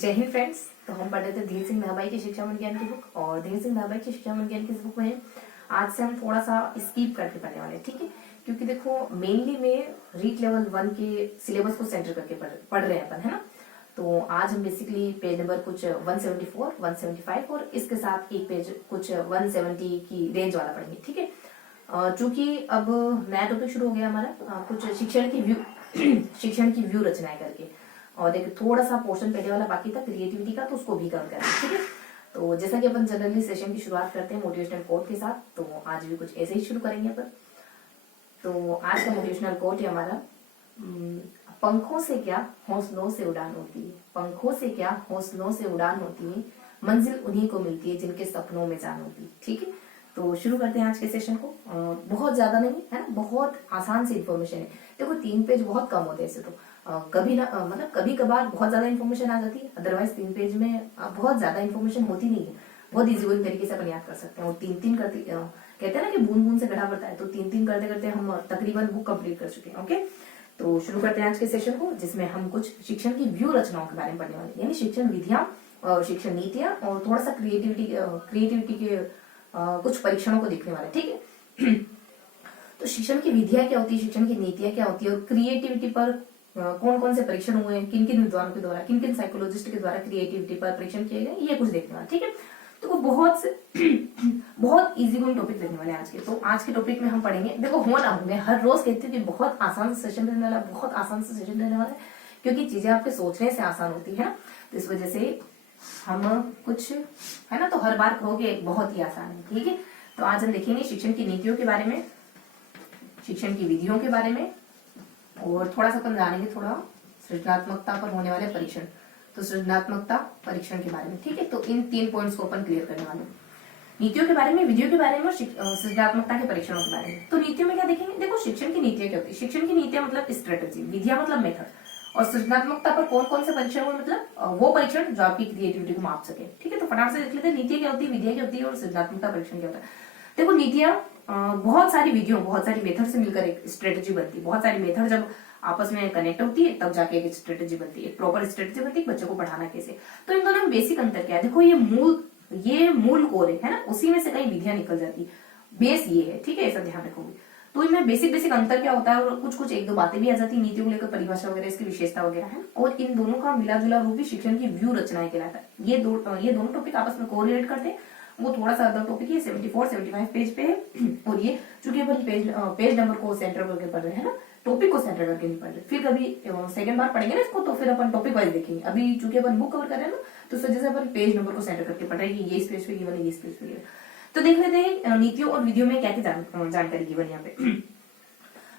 जय हिंद फ्रेंड्स। तो हम पढ़ रहे थे धीर सिंह धाबाई की शिक्षा विज्ञान की बुक, और धीर सिंह धाबाई की शिक्षा विज्ञान की इस बुक में आज से हम थोड़ा सा स्कीप करके पढ़ने वाले हैं, ठीक है। क्योंकि देखो मेनली में रीट लेवल 1 के सिलेबस को सेंटर करके पढ़ रहे हैं अपन, है ना। तो आज हम बेसिकली पेज नंबर कुछ 174, 175 और इसके साथ एक पेज कुछ 170 की रेंज वाला पढ़ेंगे, ठीक है। चूंकि अब नया टॉपिक शुरू हो गया हमारा, कुछ शिक्षण की व्यू रचनाएं करके, और एक थोड़ा सा पोर्शन पहले वाला बाकी था क्रिएटिविटी का, तो उसको भी कवर करेंगे, ठीक है। तो जैसा कि अपन जनरली सेशन की शुरुआत करते हैं मोटिवेशनल कोट के साथ, तो आज भी कुछ ऐसे ही शुरू करेंगे अपन। तो आज का मोटिवेशनल कोट है हमारा, पंखों से क्या हौसलों से उड़ान होती है, पंखों से क्या हौसलों से उड़ान होती है, मंजिल उन्हीं को मिलती है जिनके सपनों में जान होती है, ठीक है। तो शुरू करते हैं आज के सेशन को। बहुत ज्यादा नहीं है ना, बहुत आसान सी इन्फॉर्मेशन है। देखो 3 पेज बहुत कम होते हैं ऐसे तो, कभी ना मतलब कभी कभार बहुत ज्यादा इन्फॉर्मेशन आ जाती है, अदरवाइज 3 पेज में बहुत ज्यादा इन्फॉर्मेशन होती नहीं है। बहुत इजी गोइंग तरीके से अपन याद कर सकते हैं, और 3-3 करते कहते हैं ना कि बूंद बूंद से गढ़ा बढ़ता है, तो 3-3 करते करते हम तकरीबन बुक कंप्लीट कर चुके हैं। ओके, तो शुरू करते हैं आज के सेशन को, जिसमें हम कुछ शिक्षण की व्यू रचनाओं के बारे में पढ़ने वाले हैं, यानी शिक्षण विधियां और शिक्षण नीतियां, और थोड़ा सा क्रिएटिविटी के कुछ परीक्षणों को देखने वाले, ठीक है। तो शिक्षण की विधियां क्या होती है, शिक्षण की नीतियां क्या होती है, और क्रिएटिविटी पर कौन कौन से परीक्षण हुए हैं, किन किन विद्वानों के द्वारा, किन किन साइकोलॉजिस्ट के द्वारा क्रिएटिविटी पर परीक्षण किए गए, ये कुछ देखने वाला, ठीक है। तो वो बहुत इजी गोइंग टॉपिक देखने वाले आज के। तो आज के टॉपिक में हम पढ़ेंगे, देखो हो ना हो, मैं हर रोज कहती हूँ कि बहुत आसान से सेशन रहने वाला, बहुत आसान से सेशन रहने वाला है, क्योंकि चीजें आपके सोचने से आसान होती है ना। तो इस वजह से हम कुछ है ना, तो हर बार कहोगे बहुत ही आसान है, ठीक है। तो आज हम देखेंगे शिक्षण की नीतियों के बारे में, शिक्षण की विधियों के बारे में, और थोड़ा सा अपन जानेंगे थोड़ा सृजनात्मकता पर होने वाले परीक्षण, तो सृजनात्मकता परीक्षण के बारे में, ठीक है। तो इन 3 पॉइंट्स को अपन क्लियर करने वाले हैं, नीतियों के बारे में, विधियों के बारे में, और सृजनात्मकता के परीक्षणों के बारे में। तो नीतियों में क्या देखेंगे, देखो शिक्षण की नीतियां क्या होती है, शिक्षण की नीतियां मतलब स्ट्रेटेजी, विधियां मतलब मेथड, और सृजनात्मकता पर कौन कौन से परीक्षण हुए, मतलब वो परीक्षण जो आपकी क्रिएटिविटी को माप सके, ठीक है। तो फटाफट से देख लेते हैं नीतियां क्या होती है, विधियां क्या होती है, और सृजनात्मकता परीक्षण क्या होता है। देखो नीतियां बहुत सारी विधियों, बहुत सारी मेथड से मिलकर एक स्ट्रेटेजी बनती है। बहुत सारी मेथड जब आपस में कनेक्ट होती है तब जाके एक स्ट्रेटेजी बनती है, एक प्रॉपर स्ट्रेटेजी बनती है बच्चों को पढ़ाना कैसे। तो इन दोनों में बेसिक अंतर क्या है, देखो ये मूल कोर है ना, उसी में से कई विधियां निकल जाती है, बेस ये है, ठीक है, ऐसा ध्यान रखोगे। तो इनमें बेसिक अंतर क्या होता है, और कुछ 1-2 बातें भी आ जाती है नीतियों को लेकर, परिभाषा वगैरह, इसकी विशेषता वगैरह है, और इन दोनों का मिला जुला रूप ही शिक्षण की व्यू रचनाएं कहलाता है। ये दोनों टॉपिक आपस में कोरिलेट करते हैं। वो थोड़ा सा अदर टॉपिक है, 74-75 पेज पे है, और ये चूंकि अपन पेज नंबर को सेंटर करके पढ़ रहे हैं ना, टॉपिक को सेंटर करके नहीं पढ़ रहे। फिर कभी सेकंड बार पढ़ेंगे ना इसको, तो फिर अपन टॉपिक वाइज देखेंगे। अभी चूंकि अपन बुक कवर कर रहे हैं ना, तो उस वजह से अपन पेज नंबर को सेंटर करके पढ़ रहे हैं, ये इस पेज पे गिवन है, ये इस पेज पे गिवन। तो देख लेते हैं नीतियों और विधियों में क्या क्या जानकारी गिवन यहाँ पे।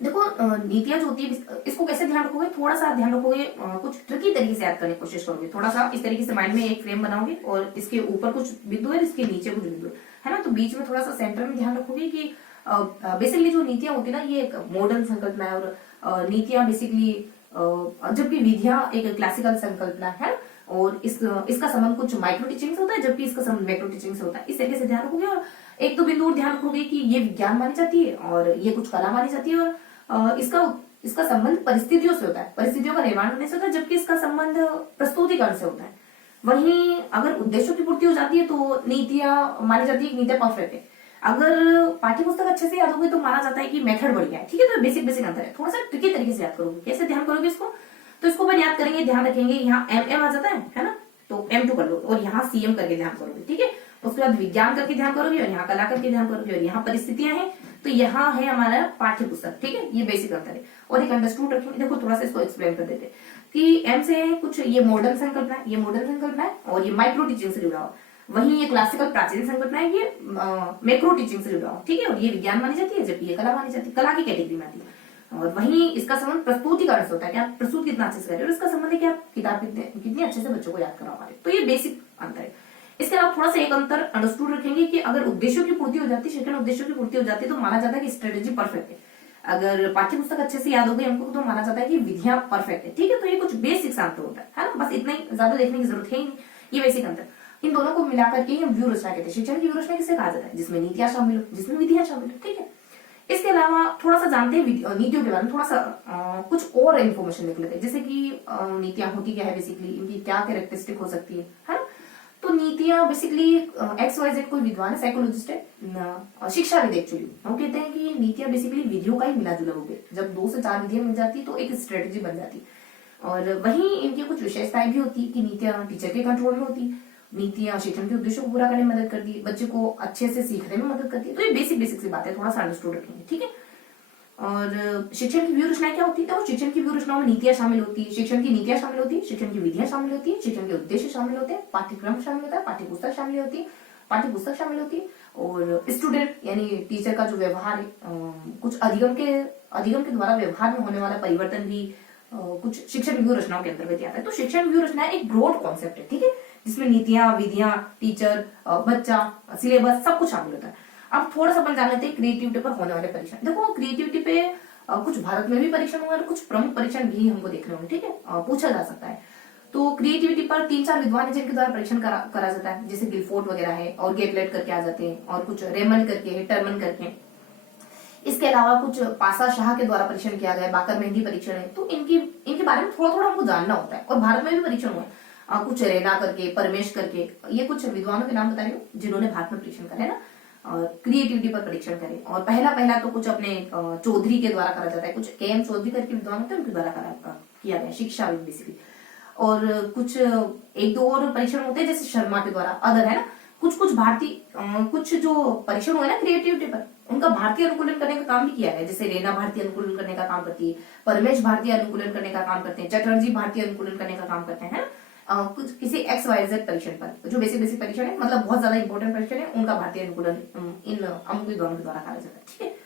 देखो नीतियां जो होती है, इसको कैसे ध्यान रखोगे, थोड़ा सा ध्यान रखोगे, कुछ ट्रिकी तरीके से याद करने की कोशिश करोगे, थोड़ा सा इस तरीके से माइंड में एक फ्रेम बनाओगे, और इसके ऊपर कुछ बिंदु है, इसके नीचे कुछ बिंदु है ना। तो बीच में थोड़ा सा सेंटर में ध्यान रखोगे कि बेसिकली जो नीतियां होती है ना, ये एक मॉडर्न संकल्पना है, और नीतियां बेसिकली, जबकि विधियां एक क्लासिकल संकल्पना है, और इसका संबंध कुछ माइक्रो टीचिंग से होता है, जबकि इसका संबंध मैक्रो टीचिंग से होता है। इस तरीके से ध्यान रखोगे, और 1-2 बिंदु और ध्यान रखोगे कि ये विज्ञान मानी जाती है, और ये कुछ कला मानी जाती है, और इसका संबंध परिस्थितियों से होता है, परिस्थितियों का निर्माण करने से होता है, जबकि इसका संबंध प्रस्तुतिकरण से होता है। वहीं अगर उद्देश्यों की पूर्ति हो जाती है तो नीतियां मानी जाती है, नीतियां परफेक्ट है। अगर पाठ्य पुस्तक अच्छे से याद होगी तो माना जाता है कि मेथड बढ़िया है, ठीक है। तो बेसिक अंतर है, थोड़ा सा ट्रिकी तरीके से याद करोगे। कैसे ध्यान करोगे इसको, तो इसको अपन याद करेंगे, ध्यान रखेंगे, यहाँ एम आ जाता है ना, तो M2 कर लो, और यहाँ CM करके ध्यान करोगे, ठीक है। उसके बाद विज्ञान करके ध्यान करोगे, और यहाँ कला करके ध्यान करोगे, और यहाँ परिस्थितियां हैं, तो यहाँ है हमारा पाठ्य पुस्तक, ठीक है। ये बेसिक अंतर है, और एक अंडरस्टूड रखेंगे। देखो थोड़ा सा इसको एक्सप्लेन कर देते कि M से कुछ ये मॉडर्न संकल्पना है, ये मॉडर्न संकल्पना है, और ये माइक्रो टीचिंग से जुड़ा हुआ। वहीं ये क्लासिकल प्राचीन संकल्पना है, ये मैक्रो टीचिंग से जुड़ा हुआ, ठीक है। और ये विज्ञान मानी जाती है, जबकि ये कला मानी जाती है, कला की कैटेगरी में आती है। और वहीं इसका संबंध प्रस्तुतिकरण से होता है कि आप प्रस्तुत कितना अच्छे से कर रहे हो, और इसका संबंध है कि आप किताब कितनी अच्छे से बच्चों को याद करा पा रहे हो। तो ये बेसिक अंतर है। इसके अलावा थोड़ा सा एक अंतर अंडरस्टूड रखेंगे कि अगर उद्देश्यों की पूर्ति हो जाती है, शिक्षण उद्देश्यों की पूर्ति हो जाती है, तो माना जाता है कि स्ट्रेटेजी परफेक्ट है। अगर पाठ्य पुस्तक अच्छे से याद हो गई हमको, तो माना जाता है कि विधियां परफेक्ट है, ठीक है। तो ये कुछ बेसिक अंतर होता है ना, बस इतना ही, ज्यादा देखने की जरूरत है ही नहीं, ये बेसिक अंतर। इन दोनों को मिलाकर के हम व्यू रचना कहते हैं। शिक्षण की व्यू रचना किसे कहा जाता है, जिसमें नीतियां शामिल हो, जिसमें विधियां शामिल हो, ठीक है। इसके अलावा थोड़ा सा जानते हैं नीतियों के बारे में, थोड़ा सा कुछ और इन्फॉर्मेशन देख लेते हैं, जैसे कि नीतियां होती क्या है बेसिकली, इनकी क्या कैरेक्टरिस्टिक हो सकती है ना। तो नीतियां बेसिकली XYZ कोई विद्वान है, साइकोलॉजिस्ट है, शिक्षाविद एक्चुअली, वो कहते हैं कि नीतियां बेसिकली विधियों का ही मिला जुला रूप है। जब 2 से 4 विधियां मिल जाती तो एक स्ट्रेटेजी बन जाती। और वहीं इनकी कुछ विशेषताएं भी होती कि नीतियां टीचर के कंट्रोल में होती, नीतियां शिक्षण के उद्देश्यों को पूरा करने में मदद करती है, बच्चे को अच्छे से सीखने में मदद करती है। तो ये बेसिक सी बात है, थोड़ा सा अंडरस्टूड रखेंगे, ठीक है। और शिक्षण की व्यूह रचनाएं क्या होती है, तो शिक्षण की व्यूह रचनाओं में नीतियां शामिल होती है, शिक्षण की नीतियां शामिल होती है, शिक्षण की विधियां शामिल होती है, शिक्षण के उद्देश्य शामिल होते हैं, पाठ्यक्रम शामिल होता है, पाठ्यपुस्तक शामिल होती है, पाठ्यपुस्तक शामिल होती है, और स्टूडेंट यानी टीचर का जो व्यवहार है, कुछ अधिगम के द्वारा व्यवहार में होने वाला परिवर्तन भी कुछ शिक्षण व्यूह रचनाओं के अंतर्गत आता है। तो शिक्षण व्यूह रचना एक ब्रॉड कॉन्सेप्ट है, ठीक है, जिसमें नीतियां, विधियां, टीचर, बच्चा, सिलेबस सब कुछ शामिल होता है। अब थोड़ा सा अपन जान लेते हैं क्रिएटिविटी पर होने वाले परीक्षण। देखो क्रिएटिविटी पे कुछ भारत में भी परीक्षण होंगे और कुछ प्रमुख परीक्षण भी हमको देखने होंगे, ठीक है, पूछा जा सकता है। तो क्रिएटिविटी पर 3-4 विद्वान है जिनके द्वारा परीक्षण करा जाता है, जैसे गिलफोर्ड वगैरह है, और गेपलेट करके आ जाते हैं, और कुछ रेमन करके है, टर्मन करके। इसके अलावा कुछ पासा शाह के द्वारा परीक्षण किया गया है, बाकर मेहंदी परीक्षण है। तो इनके बारे में थोड़ा थोड़ा हमको जानना होता है। और भारत में भी परीक्षण हुआ है, कुछ रेना करके, परमेश करके, ये कुछ विद्वानों के नाम बता रही हूँ जिन्होंने भारत में परीक्षण करे ना, और क्रिएटिविटी पर परीक्षण करें। और पहला तो कुछ अपने चौधरी के द्वारा करा जाता है, कुछ KM चौधरी करके विद्वान होते हैं, उनके द्वारा किया गया शिक्षा बेसिकली। और कुछ 1-2 और परीक्षण होते हैं जैसे शर्मा के द्वारा, अदर है ना। कुछ भारतीय कुछ जो परीक्षण हुए ना क्रिएटिविटी पर, उनका भारतीय अनुकूलन करने का काम भी किया है, जैसे रेना भारतीय अनुकूलन करने का काम करती है, परमेश भारतीय अनुकूलन करने का काम करते हैं, चटर्जी भारतीय अनुकूलन करने का काम करते हैं, कुछ किसी XYZ परीक्षण पर, जो बेसिक परीक्षण है, मतलब बहुत ज्यादा इंपॉर्टेंट परीक्षण है, उनका भारतीय अनुकूलन इन अमुक विद्वानों के द्वारा करा जाता है, ठीक है।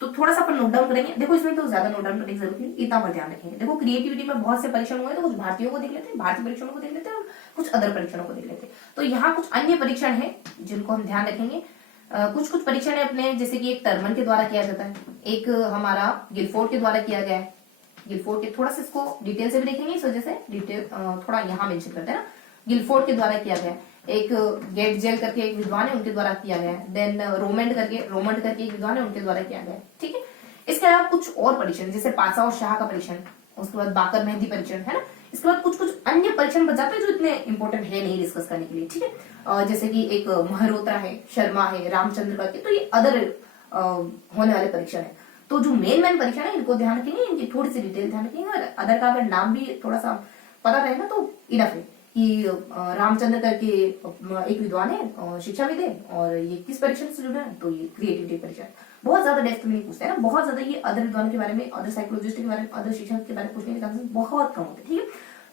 तो थोड़ा सा अपन नोट डाउन करेंगे। देखो इसमें तो ज्यादा नोट डाउन करने की जरूरत नहीं, इतना पर ध्यान रखेंगे। देखो क्रिएटिविटी में बहुत से परीक्षण हुए, तो कुछ भारतीयों को देख लेते हैं, भारतीय परीक्षणों को देख लेते हैं, और कुछ अदर परीक्षणों को देख लेते हैं। तो यहाँ कुछ अन्य परीक्षण है जिनको हम ध्यान रखेंगे। कुछ परीक्षण है अपने, जैसे कि एक टर्मन के द्वारा किया जाता है, एक हमारा गिलफोर्ड के द्वारा किया गया है। गिलफोर्ड के थोड़ा सा इसको डिटेल से भी देखेंगे, इस वजह से डिटेल थोड़ा यहाँ मेंशन करते हैं ना। गिलफोर्ड के द्वारा किया गया, एक गेटजेल करके एक विद्वान है, उनके द्वारा किया गया। देन रोमंड करके एक विद्वान है, उनके द्वारा किया गया, ठीक है। इसके अलावा कुछ और परीक्षण, जैसे पासा और शाह का परीक्षण, उसके बाद बाकर मेहंदी परीक्षण, है ना। इसके बाद कुछ अन्य परीक्षण बच जाते हैं जो इतने इंपॉर्टेंट है नहीं डिस्कस करने के लिए, ठीक है। जैसे कि एक महरोत्रा है, शर्मा है, रामचंद्र का, तो ये अदर होने वाले परीक्षण है। तो जो मेन परीक्षण है इनको ध्यान रखेंगे, इनकी थोड़ी सी डिटेल ध्यान रखेंगे, और अदर का अगर नाम भी थोड़ा सा पता रहेगा तो इनफ है। कि रामचंद्र करके एक विद्वान है, शिक्षाविद है, और ये किस परीक्षण से जुड़ा है, तो ये क्रिएटिविटी परीक्षण। बहुत ज्यादा डेप्थ में नहीं पूछता है ना, बहुत ज्यादा ये अदर विद्वानों के बारे में, अदर साइकोलॉजिस्ट के बारे में, अदर शिक्षक के बारे में पूछने के चांसेस बहुत कम होते हैं, ठीक है।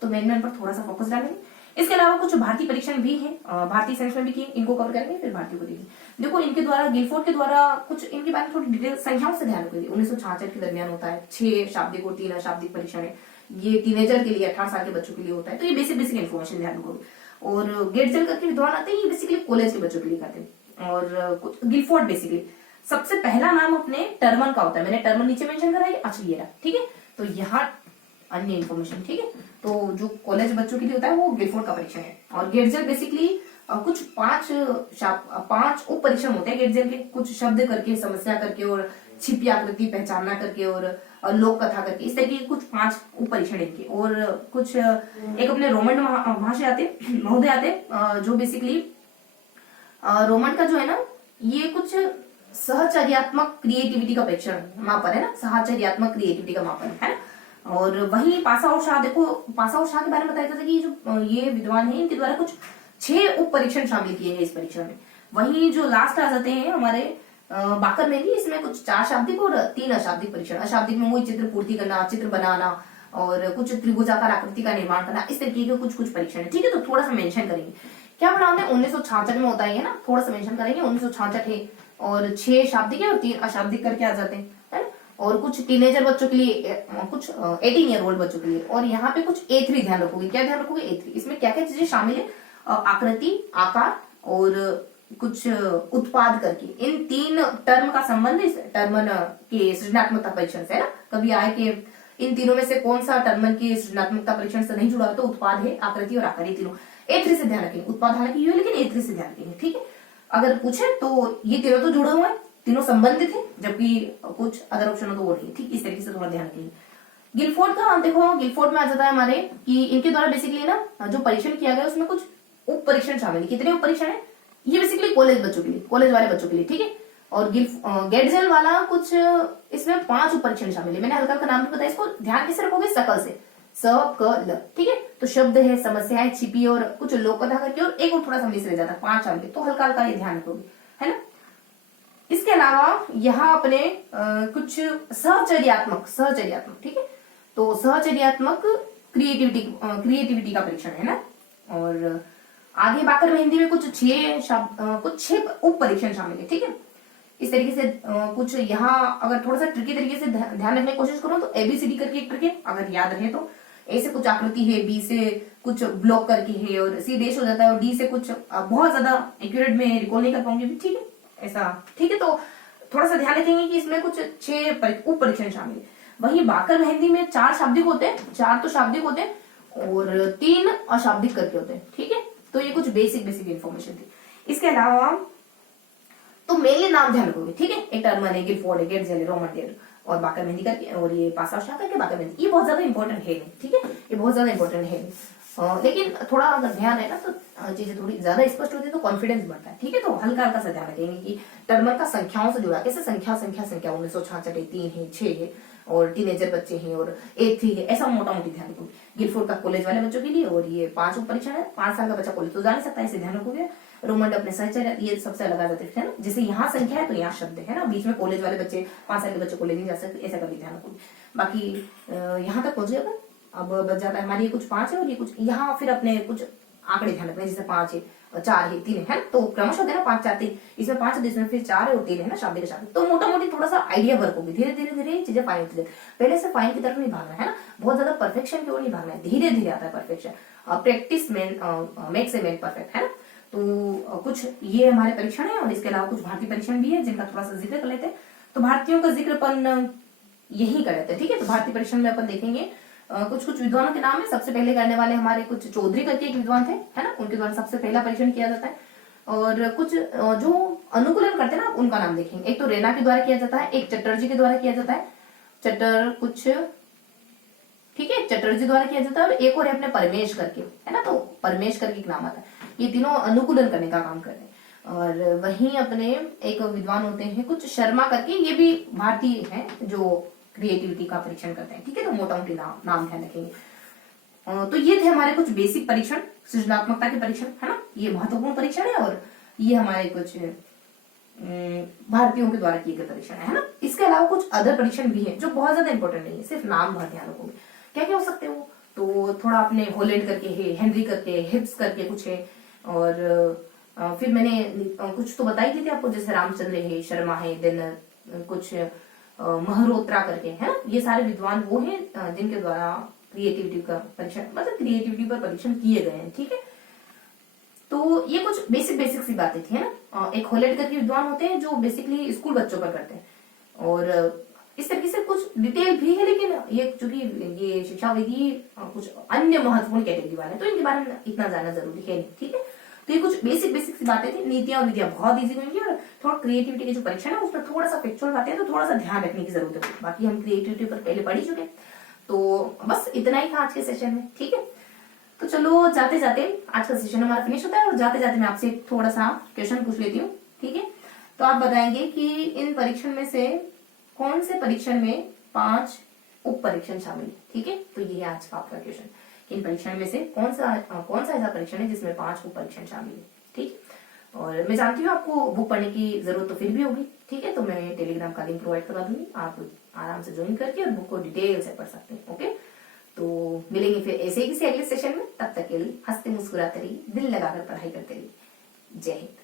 तो मेन पर थोड़ा सा फोकस डालेंगे। इसके अलावा कुछ भारतीय परीक्षण भी है, भारतीय साइंस में भी किए, इनको कवर करेंगे, फिर भारतीय को देखेंगे। देखो इनके द्वारा, गिलफोर्ड के द्वारा कुछ इनके बारे में थोड़ी डिटेल संख्याओं से ध्यान रखेंगे। 1966 के दरमियान होता है, 6 शाब्दिक और 3 अशाब्दिक परीक्षण है। ये टीनेजर के लिए, 18 साल के बच्चों के लिए होता है। तो ये बेसिक इन्फॉर्मेशन ध्यान रखोगे। और गेटजेल करके विद्वान आते हैं, ये बेसिकली कॉलेज के बच्चों के लिए करते हैं। और गिलफोर्ड बेसिकली सबसे पहला नाम अपने टर्मन का होता है, मैंने टर्मन नीचे मेंशन करा है, अच्छा ये रहा, ठीक है। तो यहाँ अन्य इन्फॉर्मेशन, ठीक है। तो जो कॉलेज बच्चों के लिए होता है वो गिलफोर्ड का परीक्षण है। और गेटजेल बेसिकली कुछ 5 उप परीक्षण होते हैं गेटजेल के, कुछ शब्द करके, समस्या करके, और छिपी आकृति पहचानना करके, और लोक कथा करके, इस तरह के कुछ 5 उप परीक्षण इनके। और कुछ एक अपने रोमन महाशय आते, महोदय आते, जो बेसिकली रोमन का जो है ना, ये कुछ सहचर्यात्मक क्रिएटिविटी का परीक्षण मापन है ना, सहचर्यात्मक क्रिएटिविटी का मापन है ना। और वही पासा और शाह, देखो पासा और शाह के बारे में बताया था कि जो ये विद्वान है, इनके द्वारा कुछ 6 उप परीक्षण शामिल किए गए इस परीक्षण में। वही जो लास्ट आ जाते हैं हमारे बाकर मेहंदी, इसमें कुछ 4 शाब्दिक और 3 अशाब्दिक परीक्षण। अशाब्दिक में वही चित्र पूर्ति करना, चित्र बनाना, और कुछ त्रिभुजाकार आकृति का निर्माण करना, इस तरीके के कुछ परीक्षण है, ठीक है। तो थोड़ा सा मेंशन करेंगे, क्या पढ़ा हमने, 1966 में होता है ना, थोड़ा सा मेंशन करेंगे। 1966 है, और 6 शाब्दिक है और 3 अशाब्दिक करके आ जाते हैं, है ना। और कुछ टीनेजर बच्चों के लिए, कुछ 18 ईयर ओल्ड बच्चों के लिए। और यहाँ पे कुछ A3 ध्यान रखोगे, क्या ध्यान रखोगे, A3। इसमें क्या क्या चीजें शामिल है, आकृति, आकार, और कुछ उत्पाद करके, इन 3 टर्म का संबंध इस टर्मन के सृजनात्मकता परीक्षण से है ना। कभी आए कि इन तीनों में से कौन सा टर्मन की सृजनात्मकता परीक्षण से नहीं जुड़ा, तो उत्पाद है, आकृति और आकार, ये तीनों A3 से ध्यान रखेंगे। उत्पाद हालांकि ये, लेकिन A3 से ध्यान रखेंगे, ठीक है। अगर पूछे तो ये तीनों तो जुड़े हुए हैं, तीनों संबंधित है, जबकि कुछ अदर ऑप्शन तो वो नहीं। ठीक, इस तरीके से थोड़ा ध्यान रखिए। गिलफोर्ड का देखो, गिलफोर्ड में आ जाता है हमारे कि इनके द्वारा बेसिकली ना जो परीक्षण किया गया उसमें कुछ उप परीक्षण शामिल है। कितने उप परीक्षण है? ये बेसिकली कॉलेज बच्चों के लिए, कॉलेज वाले बच्चों के लिए, ठीक है। और गेटजेल वाला कुछ इसमें 5 उप परीक्षण शामिल है। मैंने हल्का का नाम भी बताया, इसको ध्यान कैसे रखोगे? सकल से, स क ल, ठीक है। तो शब्द है, समस्याएं छिपी और कुछ लोक कथा करके, और एक और थोड़ा सा मिस रह जाता है, 5 शामिल, तो हल्का हल्का ये ध्यान रखोगे, है ना। इसके अलावा यहाँ अपने कुछ सहचर्यात्मक, ठीक है। तो सहचर्यात्मक क्रिएटिविटी का परीक्षण है ना। और आगे बाकर मेहंदी में कुछ 6 उप परीक्षण शामिल है, ठीक है। इस तरीके से कुछ यहाँ अगर थोड़ा सा ट्रिकी तरीके से ध्यान रखने की कोशिश करो तो एबीसीडी करके एक ट्रिक है, अगर याद रहे तो। ए से कुछ आकृति है, बी से कुछ ब्लॉक करके है, और सी डैश हो जाता है, और डी से कुछ बहुत ज्यादा एक्यूरेट में रिकॉल नहीं कर पाऊंगी, ठीक है, ऐसा, ठीक है। तो थोड़ा सा ध्यान रखेंगे कि इसमें कुछ 6 उप परीक्षण शामिल है। वहीं बाकर मेहंदी में 4 शाब्दिक होते हैं, 4 तो शाब्दिक होते हैं और 3 अशाब्दिक करके होते हैं, ठीक है। तो ये कुछ बेसिक इन्फॉर्मेशन थी। इसके अलावा तो मेनली नाम ध्यान रखोगे, ठीक है। एक टर्म है, गिलफोर्ड है, गेटजेल, रोमनडेल और बाकर मेहंदी करके, और ये पासाशा करके बाकर मेहंदी, ये बहुत ज्यादा इंपॉर्टेंट है, ठीक है, ये बहुत ज्यादा इंपॉर्टेंट है। लेकिन थोड़ा अगर ध्यान है ना तो चीजें थोड़ी ज्यादा स्पष्ट होती है, तो कॉन्फिडेंस बढ़ता है, ठीक है। तो हल्का हल्का सा ध्यान रखेंगे कि टर्मर का संख्याओं से जुड़ा, कैसे संख्या 1966 है, 3 है, 6 है, और टीनेजर बच्चे हैं, और 8 है, ऐसा मोटा मोटी ध्यान रखोगे। गिलफोर्ड का कॉलेज वाले बच्चों के लिए, और ये 5 उप परीक्षण है। 5 साल का बच्चा कॉलेज तो जा नहीं सकता, इसे ध्यान रखोगे। रोमंड अपने सहचर्य, ये सबसे अलग आ जाते हैं ना, जैसे यहाँ संख्या है तो यहाँ शब्द है ना, बीच में कॉलेज वाले बच्चे, 5 साल के बच्चे कॉलेज नहीं जा सकते, ऐसा कभी ध्यान रखोगे। बाकी यहाँ तक पहुंच गए। अब बच जाता है हमारी, ये कुछ 5 है और ये कुछ, यहाँ फिर अपने कुछ आंकड़े ध्यान रखने, जैसे 5 है, 4 है, 3 है, तो क्रमश होते हैं ना 5, 4, 3, इसमें 5 है, इसमें फिर 4 है और 3 है ना, शाब्दिक शाब्दिक। तो मोटा मोटी थोड़ा सा आइडिया वर्क होगी, धीरे धीरे चीजें फाइन होती है। पहले से फाइन की तरफ नहीं भागना है ना, बहुत ज्यादा परफेक्शन की ओर नहीं भागना है, धीरे धीरे आता है perfection. Practice makes a man perfect, है ना। तो कुछ ये हमारे परीक्षण है, और इसके अलावा कुछ भारतीय परीक्षण भी है जिनका थोड़ा सा जिक्र कर लेते हैं। तो भारतीयों का जिक्र अपन यही कर लेते हैं, ठीक है। तो भारतीय परीक्षण में अपन देखेंगे कुछ विद्वानों के नाम है। सबसे पहले करने वाले हमारे कुछ चौधरी करके एक विद्वान थे, है ना, उनके द्वारा सबसे पहला परीक्षण किया जाता है। और कुछ जो अनुकूलन करते हैं ना, उनका नाम देखेंगे। एक तो रैना के द्वारा किया जाता है, एक चटर्जी के द्वारा किया जाता है, ठीक है, चटर्जी द्वारा किया जाता है, और एक और है अपने परमेश करके, है ना। तो परमेश करके एक नाम आता है। ये तीनों अनुकूलन करने का काम करते हैं। और वहीं अपने एक विद्वान होते हैं कुछ शर्मा करके, ये भी भारतीय हैं जो क्रिएटिविटी का परीक्षण करते हैं, ठीक है। तो मोटा मोटी नाम ध्यान रखेंगे। तो ये थे हमारे कुछ बेसिक परीक्षण, सृजनात्मकता के परीक्षण, है ना। ये महत्वपूर्ण परीक्षण है, और ये हमारे कुछ भारतीयों के द्वारा किए गए परीक्षण है ना। इसके अलावा कुछ अदर परीक्षण भी है जो बहुत ज्यादा इंपॉर्टेंट नहीं है, सिर्फ नाम बहुत ध्यान रखोगे। क्या क्या हो सकते हो? तो थोड़ा अपने हॉलैंड करके है, हेनरी करके, हिप्स करके कुछ है, और फिर मैंने कुछ तो बताई थी आपको, जैसे रामचंद्र है, शर्मा है, देन कुछ महरोत्रा करके, है ना। ये सारे विद्वान वो हैं जिनके द्वारा क्रिएटिविटी का परीक्षण, मतलब क्रिएटिविटी पर परीक्षण किए गए हैं, ठीक है। तो ये कुछ बेसिक सी बातें थी, है ना। एक हॉलैंड करके विद्वान होते हैं जो बेसिकली स्कूल बच्चों पर करते हैं, और इस तरीके से कुछ डिटेल भी है, लेकिन ये चूंकि ये शिक्षाविधि कुछ अन्य महत्वपूर्ण कैटेगरी वाले हैं, तो इनके बारे में इतना जानना जरूरी है नहीं, ठीक है। तो ये कुछ बेसिक सी बातें थी। नीतियां और विधियां बहुत इजी होंगी, और थोड़ा क्रिएटिविटी के जो परीक्षण है उसमें थोड़ा सा फैक्चुअल बातें हैं, तो थोड़ा सा ध्यान रखने की जरूरत है। बाकी हम क्रिएटिविटी पर पहले पढ़ ही चुके, तो बस इतना ही था आज के सेशन में, ठीक है। तो चलो जाते जाते आज का सेशन हमारा फिनिश होता है, और जाते जाते मैं आपसे थोड़ा सा क्वेश्चन पूछ लेती हूँ, ठीक है। तो आप बताएंगे कि इन परीक्षण में से कौन से परीक्षण में 5 उप परीक्षण शामिल है, ठीक है। तो ये है आज का आपका क्वेश्चन, इन परीक्षण में से कौन सा ऐसा परीक्षण है जिसमें 5 उप परीक्षण शामिल है, ठीक। और मैं जानती हूँ आपको बुक पढ़ने की जरूरत तो फिर भी होगी, ठीक है। तो मैं टेलीग्राम का लिंक प्रोवाइड करवा दूंगी, आप आराम से ज्वाइन करके और बुक को डिटेल से पढ़ सकते हैं, ओके। तो मिलेंगे फिर ऐसे ही किसी अगले सेशन में, तब तक के लिए हंसते मुस्कुराते रहिए, दिल लगाकर पढ़ाई करते रहिए। जय हिंद।